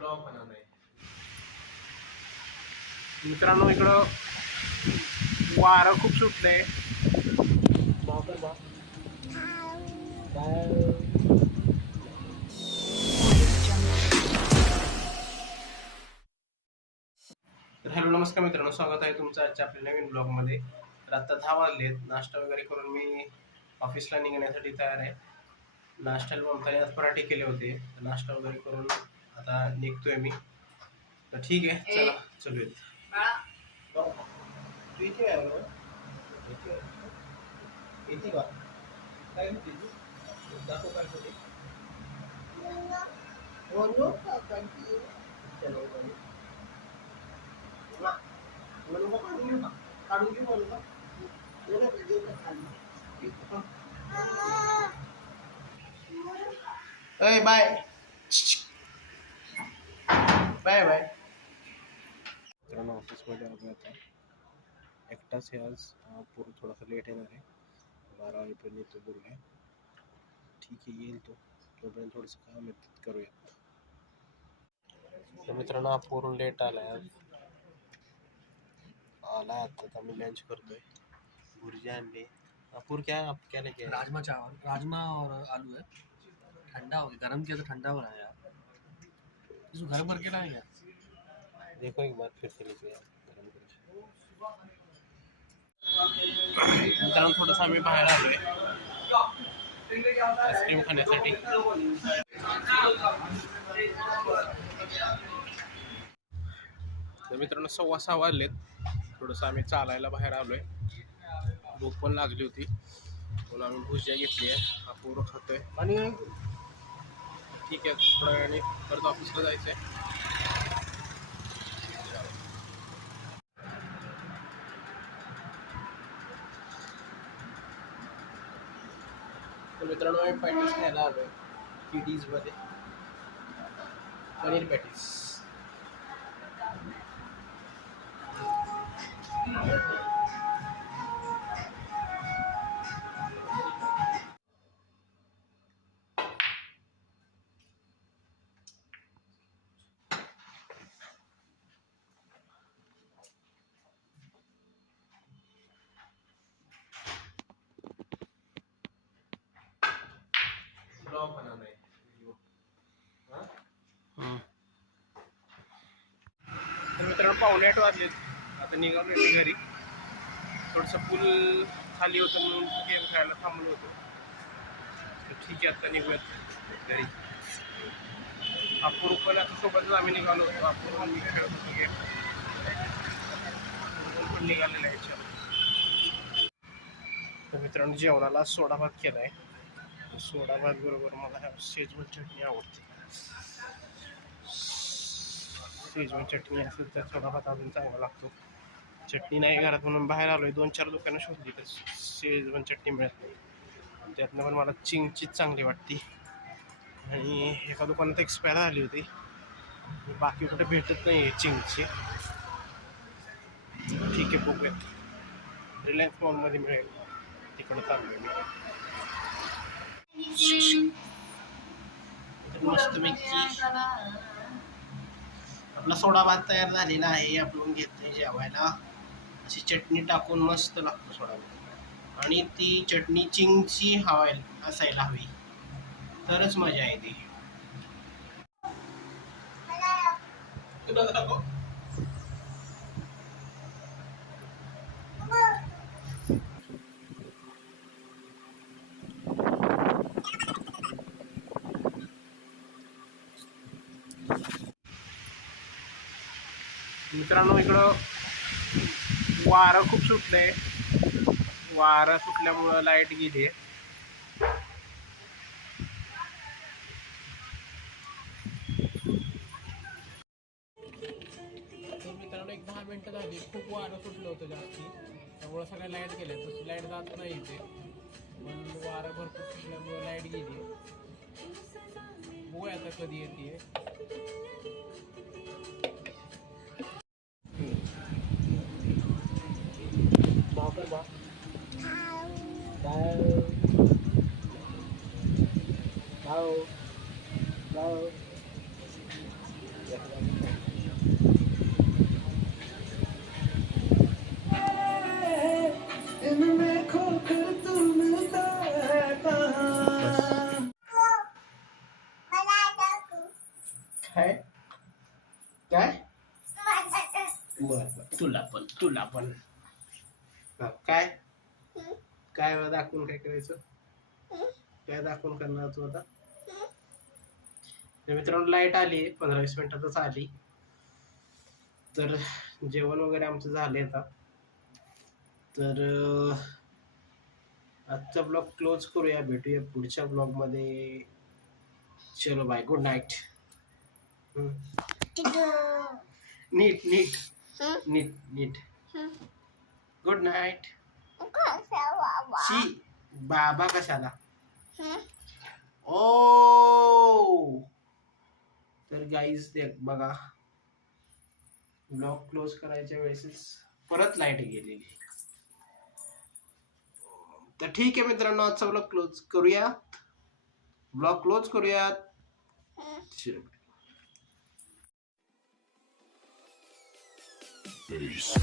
Blog बनवणार आहे मित्रांनो. इकडं वारं खूप सुटलंय. तर हॅलो नमस्कार मित्रांनो, स्वागत आहे तुमचं आजच्या आपल्या नवीन ब्लॉगमध्ये. तर आता 10 वाजलेत. नाश्ता वगैरे करून मी ऑफिसला निघण्यासाठी तयार आहे. नाश्त्याला ममताने आज पराठे केले होते. नाश्ता वगैरे करून आता निघतोय मी. तर ठीक आहे, चला चलूयात. इथे आहे ना? इथे का काय होती दाखव काय होते काढून घेऊ बोलू का बाय बाय बाय बाय. मित्रांनो ऑफिसमध्ये आलो आता. एकटाच आहे आज. पूर्ण थोडासा लेट येणार आहे. 12 वाजेपर्यंत येतो बोललाय. ठीक आहे, येईल तो. तोपर्यंत थोडंसं काम आहे करूया. तर मित्रांनो पूर्ण लेट आलाय आज. आला आता मी लंच करतोय. भुर्जी आणली. अपूर क्या लेके आए? राजमा चावल, राजमा और आलू है. ठंडा हो गया, गरम किया तो ठंडा हो रहा है यार. इसको घर भर के लाए यार. देखो एक बार फिर से लेके आए गरम करके. मित्रांनो थोडंसं आम्ही बाहेर आलोय आईस्क्रीम खाण्यासाठी. तर मित्रांनो 6:15 वाजलेत. थोडंसं आम्ही चालायला बाहेर आलोय. भूक पण लागली होती म्हणून आम्ही भुजिया घेतली आहे. हा पूर्ण खातोय आणि ठीक आहे, थोड्या वेळाने परत ऑफिसला जायचंय. तर मित्रांनो आम्ही पॅटीस खायला आलोय किडीजमध्ये. पनीर पॅटीस. ब्लॉग बनाना है वीडियो. तर मित्रांनो 7:45 वाजलेत. आता निघालो मी घरी. थोडंसं पूल खाली होतं म्हणून गेम खेळायला थांबलो होतो. तर ठीक आहे, आता निघूयात घरी. अपूर्व पण आता सोबतच आम्ही निघालो होतो. अपूर्व मी खेळत होतो गेम. पण निघालेला आहे याच्यावर. तर मित्रांनो जेवणाला सोडा भात केला आहे. सोडा भात बरोबर मला शेजवान चटणी आवडते. शेजवान चटणी असेल तर सोडा भात अजून चांगला लागतो. चटणी नाही घरात म्हणून बाहेर आलोय. 2-4 दुकानं शोधली तर शेजवान चटणी मिळत नाही. त्यातनं पण मला चिंगचीच चांगली वाटते. आणि एका दुकानात एक्सपायर आली होती. बाकी कुठे भेटत नाही आहे चिंगची. ठीक आहे, बघूयात. रिलायन्स मॉलमध्ये मिळेल, तिकडं चाललोय मी. मस्तपैकी आपला सोडा भात तयार झालेला आहे. आपण घेतोय जेवायला. अशी चटणी टाकून मस्त लागतो सोडा भात. आणि ती चटणी चिंगची असायला हवी, तरच मजा येते. मित्रांनो इकडं वारं खूप सुटलंय. वारं सुटल्यामुळं लाईट गेली. तर मित्रांनो 10 मिनिटं झाली. खूप वारं सुटलं होतं जास्ती, त्यामुळं सगळ्या लाईट गेल्या. तशी लाईट जात नाही इथे, पण वारं भरपूर सुटल्यामुळं लाईट गेली. बघूया आता कधी येते. काय काय बर तुला पण काय काय दाखवून काय करायचं काय दाखवून करणार तू आता तर मित्रांनो लाईट आली 15-20 मिनिटातच आली तर जेवण वगैरे आमचं झाले आता तर आजचा ब्लॉग क्लोज करूया भेटूया पुढच्या ब्लॉग मध्ये चलो बाय गुड नाईट नीट नीट नीट नीट गुड नाईट शी बाबा कशाला ओ तर गाईज देख बघा ब्लॉग क्लोज करायच्या वेळेस परत लाईट गेलेली तर ठीक आहे मित्रांनो आजचा ब्लॉग क्लोज करूयात ब्लॉग क्लोज करूयात Peace.